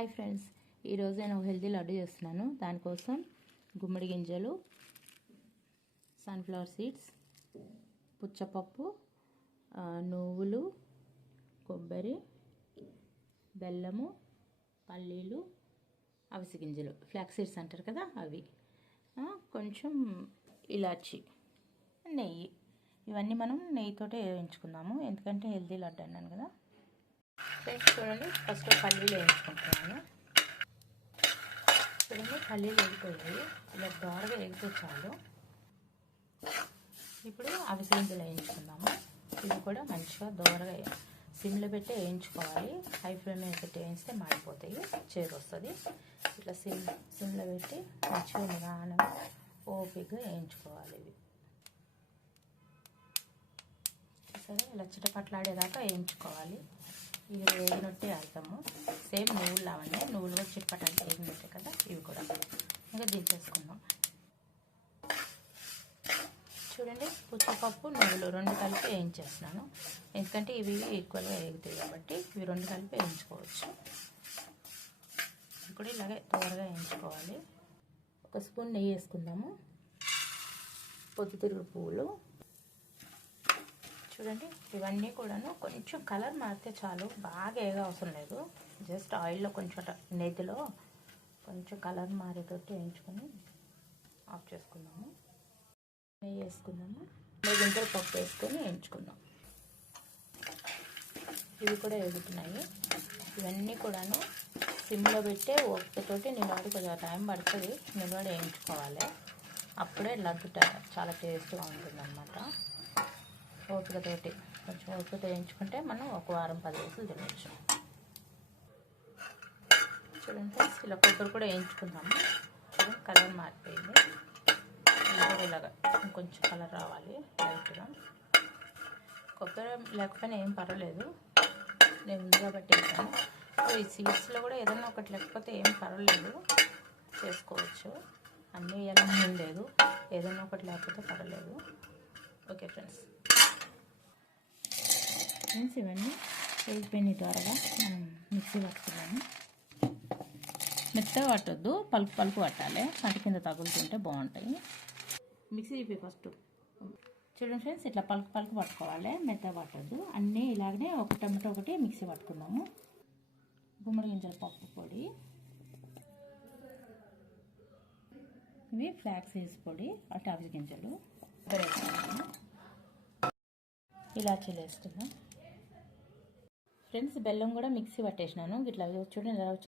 Hi friends, ఈరోజు నేను healthy laddu చేస్తున్నాను. దానికోసం గుమ్మడి గింజలు, సన్ఫ్లవర్ సీడ్స్, పుచ్చపప్పు, నువ్వులు, కొబ్బరి, బెల్లము, పల్లీలు, అవిసె గింజలు, ఫ్లాక్స్ సీడ్స్ అంటారు కదా అవి, కొంచెం ఇలాచి, నెయ్యి. ఇవన్నీ మనం నెయ్యితోటే వేయించుకుందాము, ఎందుకంటే హెల్తీ లడ్డు అన్నాను కదా. ఫ్రెండ్స్ చూడండి, ఫస్ట్ పల్లీలు వేయించుకుంటున్నాను. చూడండి, పల్లీలు వేగిపోయాయి. ఇలా దోరగా వేగితే చాలు. ఇప్పుడు అవిసె గింజలు వేయించుకుందాము. ఇవి కూడా మంచిగా దోరగా సిమ్లో పెట్టి వేయించుకోవాలి. హై ఫ్లేమ్ మీద పెట్టి వేయిస్తే మాడిపోతాయి, చేదు వస్తుంది. ఇట్లా సిమ్లో పెట్టి మంచిగా నిదానంగా ఓపికగా వేయించుకోవాలి. ఇవి సరే, ఇలా చిటపట్లాడేదాకా వేయించుకోవాలి. ఇవి వేగినట్టే అర్థము. సేమ్ నువ్వులు లావన్నీ, నువ్వులు కూడా చిటపటాలు వేగినట్టే కదా. ఇవి కూడా ఇంకా దించేసుకుందాం. చూడండి, పుచ్చపప్పు, నువ్వులు రెండు కలిపి వేయించేస్తున్నాను, ఎందుకంటే ఇవి ఈక్వల్గా వేగుతాయి కాబట్టి ఇవి రెండు కలిపి వేయించుకోవచ్చు. ఇవి కూడా ఇలాగే త్వరగా వేయించుకోవాలి. ఒక స్పూన్ నెయ్యి వేసుకుందాము. పొద్దుతిరుగుడు పువ్వులు. చూడండి, ఇవన్నీ కూడాను కొంచెం కలర్ మారితే చాలు, బాగా వేగా అవసరం లేదు. జస్ట్ ఆయిల్లో కొంచెం నెయ్యిలో కొంచెం కలర్ మారేటట్టు వేయించుకొని ఆఫ్ చేసుకుందాము. నెయ్యి వేసుకుందాము. గింజలు పప్పు వేసుకొని వేయించుకుందాం. ఇవి కూడా వేగుతున్నాయి. ఇవన్నీ కూడాను సిమ్లో పెట్టే ఓపికతోటి నిలబడి కొంచెం టైం పడుతుంది. నిలబడి వేయించుకోవాలి. అప్పుడే లడ్డు చాలా టేస్ట్గా ఉంటుంది అన్నమాట. ఓపికతోటి కొంచెం ఓపికతో వేయించుకుంటే మనం ఒక వారం 10 రోజులు తినవచ్చు. చూడండి, ఇలా కొబ్బరి కూడా వేయించుకుందాము. చూడండి, కలర్ మారిపోయింది. ఇది కూడా ఇలాగా ఇంకొంచెం కలర్ రావాలి లైట్గా. కొబ్బరి లేకపోయినా ఏం పర్వాలేదు, నేను ముందుగా పెట్టేసాను. ఈ సీడ్స్లో కూడా ఏదైనా ఒకటి లేకపోతే ఏం పర్వాలేదు, చేసుకోవచ్చు. అన్నీ వేయాలని ఏం లేదు, ఏదైనా ఒకటి లేకపోతే పర్వాలేదు. ఓకే ఫ్రెండ్స్, ఇవన్నీ వేగిపోయిన త్వరగా మనం మిక్సీ పట్టుకున్నాము. మెత్తగా పట్టొద్దు, పలుకు పలుకు పట్టాలి. అటు కింద తగులుతుంటే బాగుంటాయి. మిక్సీ తిప్పి ఫస్ట్. చూడండి ఫ్రెండ్స్, ఇట్లా పలుకు పలుకు పట్టుకోవాలి, మెత్తగా పట్టొద్దు. అన్నీ ఇలాగనే ఒక టమాటో ఒకటి మిక్సీ పట్టుకుందాము. గుమ్మడి గింజల పప్పు పొడి, ఇవి ఫ్లాక్స్ సీడ్స్ పొడి, అటు అవిసె గింజలు వేసుకున్నాము. ఇలాచీలు వేసుకుందాం. ఫ్రెండ్స్, బెల్లం కూడా మిక్సీ పట్టేసినాను. ఇట్లా చూడండి ఎలా